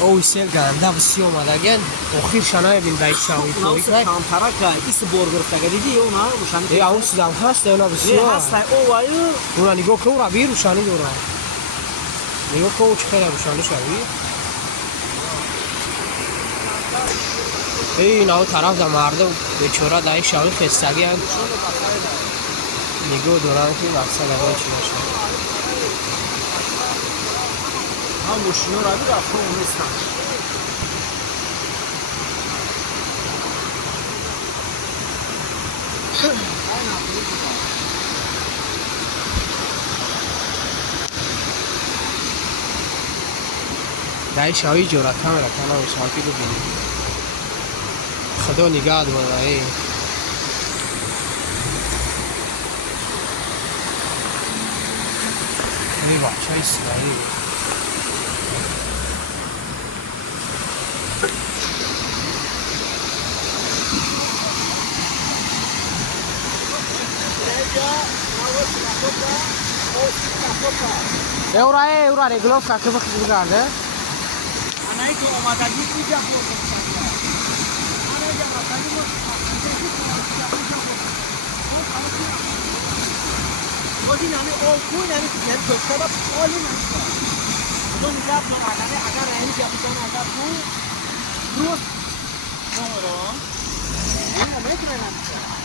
اوی سیل گنده بسی اومده گن آخیر شنای بین دای شاوی توری که کام ترک ایس بور گرفته گدیدی اونا روشن ای اون سیدم هست اونا بسیار هست او وایو اونا نگاه که اورا بیر روشنی دورا نگاه که او چقدر روشنی شوی ای ناو طرف دا مرده بیچاره دای شاوی خستگی هم نگاه دوران که مقصد اول چی باشه هم ماشینا رو رفته اون نیستن دای شاوی جورا کامرا کنه و شاوی رو بینید خدا نگاه داره ای ای بچه اسرائیل اورا رگلوف که وقت بگرده انایی که اومدگی کجا بود انا جا خالی بود نمی اول کوی نمی که دکتر با حالی نمیشه تو میگم تو اگر این که بتونه اگر تو روز نمورو این نمیتونه نمیشه